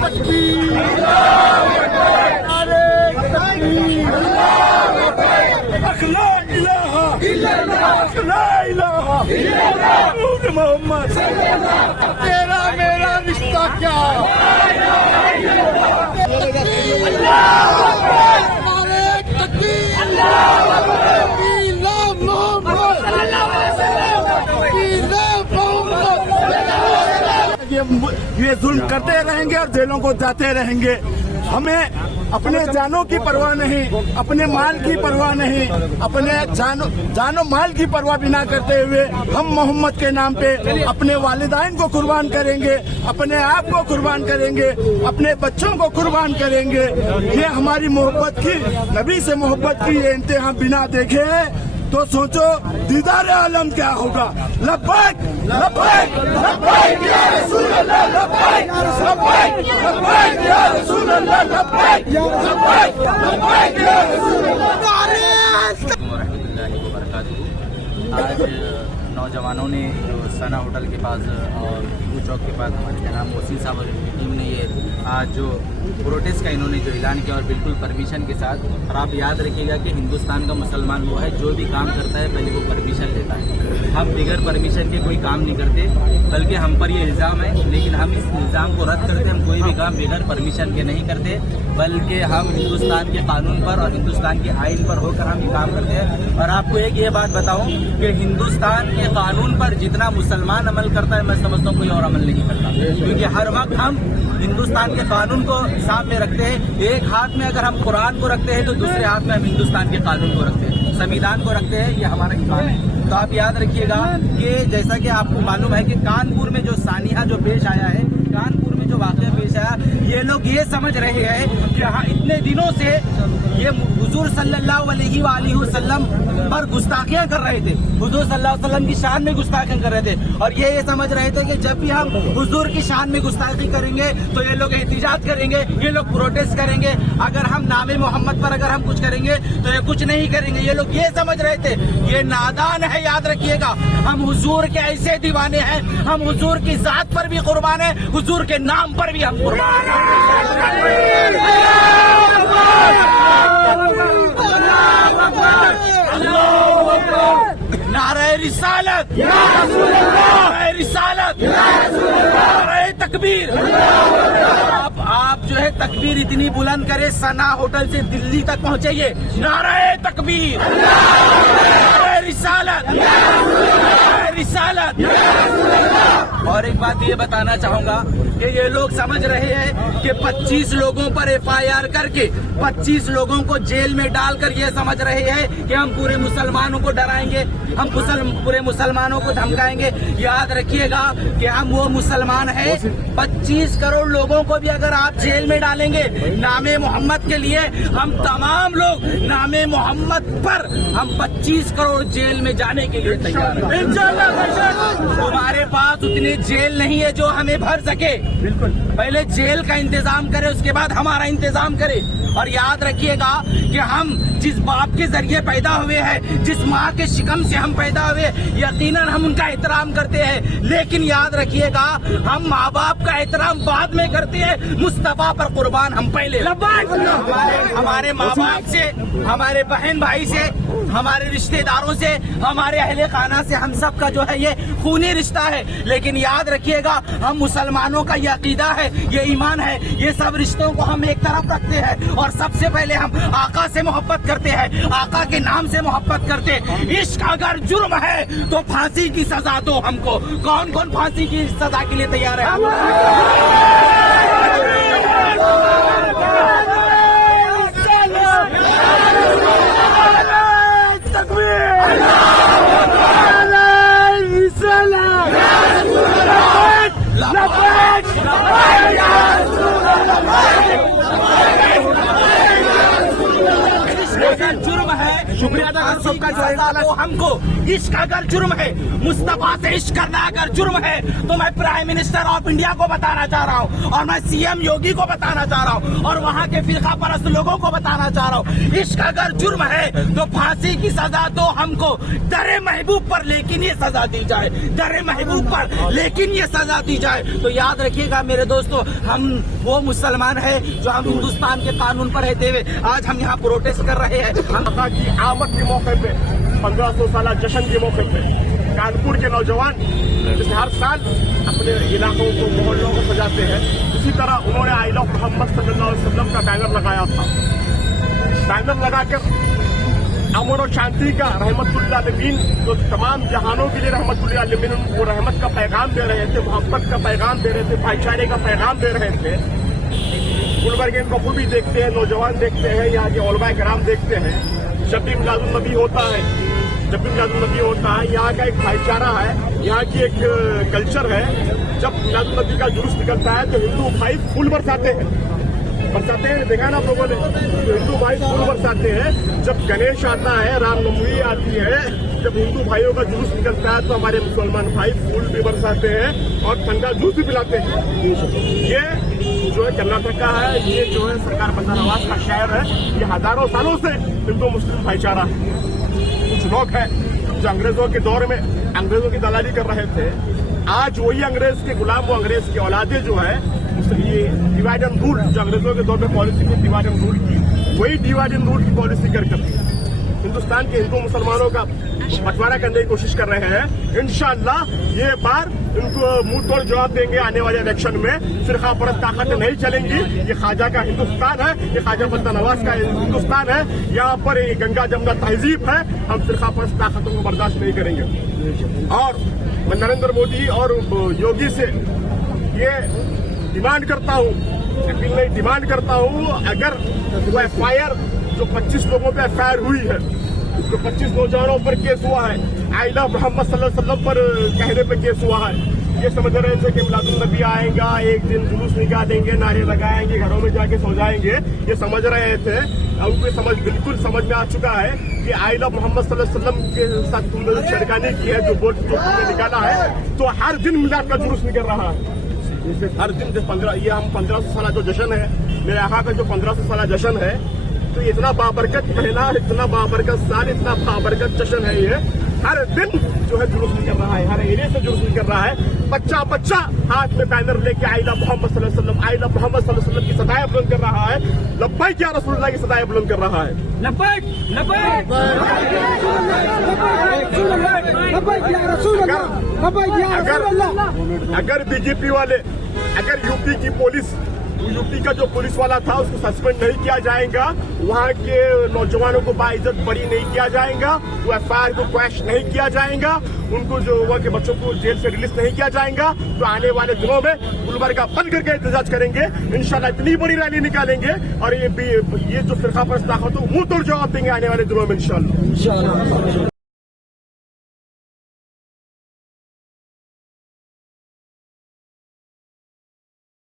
تکبیر نعرہ تکبیر لا الہ الا اللہ لا الہ الا اللہ محمد تیرا میرا رشتہ کیا یہ ظلم کرتے رہیں گے اور جیلوں کو جاتے رہیں گے. ہمیں اپنے جانوں کی پرواہ نہیں, اپنے مال کی پرواہ نہیں, اپنے جان و مال کی پرواہ بھی نہ کرتے ہوئے ہم محمد کے نام پہ اپنے والدین کو قربان کریں گے, اپنے آپ کو قربان کریں گے, اپنے بچوں کو قربان کریں گے. یہ ہماری محبت کی, نبی سے محبت کی یہ انتہا بنا دیکھے تو سوچو دیدار عالم کیا ہوگا. لبیک لبیک لبیک یا رسول اللہ, لبیک لبیک لبیک یا رسول اللہ, لبیک لبیک لبیک یا رسول اللہ. آج نوجوانوں نے جو سنا ہوٹل کے پاس اور چوک کے پاس ہمارے جناب محسن صاحب اور ٹیم نے یہ آج جو پروٹیسٹ کا انہوں نے جو اعلان کیا اور بالکل پرمیشن کے ساتھ. اور آپ یاد رکھیے گا کہ ہندوستان کا مسلمان وہ ہے جو بھی کام کرتا ہے پہلے وہ پرمیشن لیتا ہے. ہم بغیر پرمیشن کے کوئی کام نہیں کرتے, بلکہ ہم پر یہ الزام ہے, لیکن ہم اس الزام کو رد کرتے. ہم کوئی بھی کام بغیر پرمیشن کے نہیں کرتے, بلکہ ہم ہندوستان کے قانون پر اور ہندوستان کے آئین پر ہو کر ہم یہ کام کرتے ہیں. اور آپ کو ایک یہ بات بتاؤں کہ ہندوستان کے قانون پر جتنا مسلمان عمل کرتا ہے میں سمجھتا ہوں کوئی اور عمل نہیں کرتا, کیونکہ ہر وقت ہم ہندوستان کے قانون کو سامنے رکھتے ہیں. ایک ہاتھ میں اگر ہم قرآن کو رکھتے ہیں تو دوسرے ہاتھ میں ہم ہندوستان کے قانون کو رکھتے ہیں, سنویدھان کو رکھتے ہیں. یہ ہمارا ایمان ہے. تو آپ یاد رکھیے گا کہ جیسا کہ آپ کو معلوم ہے کہ کانپور میں جو سانحہ جو پیش آیا ہے, کانپور میں جو واقعہ پیش آیا, یہ لوگ یہ سمجھ رہے ہیں کہ ہاں اتنے دنوں سے یہ حضور صلی اللہ علیہ وآلہ وسلم پر گستاخیاں کر رہے تھے, حضور صلی اللہ علیہ وسلم کی شان میں گستاخیاں کر رہے تھے, اور یہ سمجھ رہے تھے کہ جب بھی ہم حضور کی شان میں گستاخی کریں گے تو یہ لوگ احتجاج کریں گے, یہ لوگ پروٹیسٹ کریں گے. اگر ہم نام محمد پر اگر ہم کچھ کریں گے تو یہ کچھ نہیں کریں گے. یہ لوگ یہ سمجھ رہے تھے, یہ نادان ہے. یاد رکھیے گا ہم حضور کے ایسے دیوانے ہیں, ہم حضور کی ذات پر بھی قربان ہیں, حضور کے نام پر بھی ہم قربان ہیں. نعرہ رسالت نعرہ رسالت نعرہ تکبیر. آپ جو ہے تکبیر اتنی بلند کرے, سنا ہوٹل سے دلی تک پہنچائیے. نعرہ تکبیر, نعرہ رسالت, نعرہ رسالت. اور ایک بات یہ بتانا چاہوں گا کہ یہ لوگ سمجھ رہے ہیں کہ 25 لوگوں پر FIR کر کے 25 لوگوں کو جیل میں ڈال کر یہ سمجھ رہے ہیں کہ ہم پورے مسلمانوں کو ڈرائیں گے, ہم پورے مسلمانوں کو دھمکائیں گے. یاد رکھیے گا کہ ہم وہ مسلمان ہیں, 25 کروڑ لوگوں کو بھی اگر آپ جیل میں ڈالیں گے نام محمد کے لیے, ہم تمام لوگ نام محمد پر ہم 25 کروڑ جیل میں جانے کے لیے تیار ہیں. تمہارے پاس اتنے جیل نہیں ہے جو ہمیں بھر سکے. بالکل پہلے جیل کا انتظام کرے, اس کے بعد ہمارا انتظام کرے. اور یاد رکھیے گا کہ ہم جس باپ کے ذریعے پیدا ہوئے ہیں, جس ماں کے شکم سے ہم پیدا ہوئے, یقیناً ہم ان کا احترام کرتے ہیں, لیکن یاد رکھیے گا ہم ماں باپ کا احترام بعد میں کرتے ہیں, مصطفیٰ پر قربان ہم پہلے. ہمارے ماں باپ سے, ہمارے بہن بھائی سے, ہمارے رشتہ داروں سے, ہمارے اہل خانہ سے ہم سب کا جو ہے یہ خونی رشتہ ہے. لیکن یاد رکھیے گا ہم مسلمانوں کا یہ عقیدہ ہے, یہ ایمان ہے, یہ سب رشتوں کو ہم ایک طرف رکھتے ہیں. اور سب سے پہلے ہم آقا سے محبت کرتے ہیں, آقا کے نام سے محبت کرتے ہیں. عشق اگر جرم ہے تو پھانسی کی سزا دو ہم کو. کون کون پھانسی کی سزا کے لیے تیار ہے؟ جرم ہے शुक्रिया अदा कर फांसी सबका की जो है सजा दो हमको। इश्क अगर जुर्म है, मुस्तफा से इश्क करना अगर जुर्म है, तो मैं प्राइम मिनिस्टर ऑफ इंडिया को बताना चाह रहा हूँ, और मैं सीएम योगी को बताना चाह रहा हूँ, और वहाँ के फिरका परस्त लोगों को बताना चाह रहा हूँ, इश्क अगर जुर्म है तो फांसी की सजा दो हमको, दरे महबूब पर लेकिन ये सजा दी जाए, दरे महबूब पर लेकिन ये सजा दी जाए। तो याद रखिएगा मेरे दोस्तों, हम वो मुसलमान है जो हम हिंदुस्तान के कानून पर रहते हुए आज हम यहाँ प्रोटेस्ट कर रहे हैं। माता की आमद के मौके पे 1500 साल जश्न के मौके पे कानपुर के नौजवान जैसे हर साल अपने इलाकों को मोहल्लों को सजाते हैं, इसी तरह उन्होंने आई लव मोहम्मद सल्लल्लाहु अलैहि वसल्लम का बैनर लगाया था। बैनर लगाकर अमन और शांति का रहमतुल्लिल आलमीन, जो तमाम जहानों के लिए रहमतुल्लिल आलमीन, वो रहमत का पैगाम दे रहे थे, मोहब्बत का पैगाम दे रहे थे, भाईचारे का पैगाम दे रहे थे। गुलबर्ग को भी देखते हैं, नौजवान देखते हैं, यहाँ के उलमा कराम देखते हैं। जब भी मिलादुन नबी होता है, यहाँ का एक भाईचारा है, यहाँ की एक कल्चर है। जब मिलादुन नबी का जुलूस निकलता है तो हिंदू भाई फूल बरसाते हैं, देखा ना आप लोगों ने, तो हिंदू भाई फूल बरसाते हैं। जब गणेश आता है, रामनवमी आती है, जब हिंदू भाइयों का जुलूस निकलता है तो हमारे मुसलमान भाई फूल भी बरसाते हैं और ठंडा जूस भी पिलाते हैं। ये जो है कर्नाटक का है, ये जो है सरकार बंदा नवाज का शहर है। ये हजारों सालों से हिंदू मुस्लिम भाईचारा है। कुछ लोग हैं जो अंग्रेजों के दौर में अंग्रेजों की दलाली कर रहे थे, आज वही अंग्रेज के गुलाम, वो अंग्रेज की औलादे जो है, ये डिवाइड एंड रूल, जो अंग्रेजों के दौर में पॉलिसी थी डिवाइड एंड रूल की, वही डिवाइड एंड रूल की पॉलिसी कर हिंदुस्तान के हिंदू मुसलमानों का बंटवारा करने की कोशिश कर रहे हैं। इंशाअल्लाह ये बार इनको मुंह तोड़ जवाब देंगे। आने वाले इलेक्शन में फिरका परस्त ताकतें नहीं चलेंगी। ये ख्वाजा का हिंदुस्तान है, ये ख्वाजा बंदा नवाज का हिंदुस्तान है। यहाँ पर ये गंगा जमुना तहजीब है, हम फिरका परस्त ताकतों को बर्दाश्त नहीं करेंगे। और मैं नरेंद्र मोदी और योगी से ये डिमांड करता हूँ, अपील नहीं डिमांड करता हूँ, अगर वो एफआईआर जो 25 लोगों पे एफआईआर हुई है, जो 25 नौजवानों पर केस हुआ है, आई लव मोहम्मद सल्लल्लाहु अलैहि वसल्लम पर कहने पर केस हुआ है, ये समझ रहे थे कि मिलादुन नबी आएगा, एक दिन जुलूस निकालेंगे, नारे लगाएंगे, घरों में जाके सो जाएंगे, ये समझ रहे थे। उनको समझ बिल्कुल समझ में आ चुका है कि आई लव मोहम्मद सल्लल्लाहु अलैहि वसल्लम के साथ तुमने जो छेड़खानी की है, जो बोर्ड जो तुमने निकाला है, तो हर दिन मिलाद का जुलूस निकल रहा है। हर दिन जो 15 ये हम 1500 साल जो जश्न है, मेरे आका का जो 1500 साल जश्न है, तो इतना बाबरकत महीना, इतना बाबरकत साल, इतना बाबरकत जश्न है। ये हर दिन जो है जुलूस निकल रहा है, हर एरिया से जुलूस निकल रहा है। बच्चा बच्चा हाथ में बैनर लेके आई लव मोहम्मद सल्लल्लाहु अलैहि वसल्लम, आई लव मोहम्मद सल्लल्लाहु अलैहि वसल्लम की सदाएं बुलंद कर रहा है। लब्बैक या रसूलुल्लाह की सदाएं बुलंद कर रहा है। लब्बैक लब्बैक लब्बैक या रसूलुल्लाह, लब्बैक या रसूलुल्लाह। अगर बीजेपी वाले, अगर यूपी की पुलिस, यूपी का जो पुलिस वाला था उसको सस्पेंड नहीं किया जाएगा, वहाँ के नौजवानों को बाइज्जत बरी नहीं किया जाएगा, वो एफआईआर को क्वैश नहीं किया जाएगा, उनको जो वहाँ के बच्चों को जेल से रिलीज नहीं किया जाएगा, तो आने वाले दिनों में गुलबर्गा बंद करके एहतजाज करेंगे। इंशाल्लाह इतनी बड़ी रैली निकालेंगे और ये जो फिरका परस्त ताकत हो मुंह तोड़ जवाब देंगे आने वाले दिनों में इंशाल्लाह।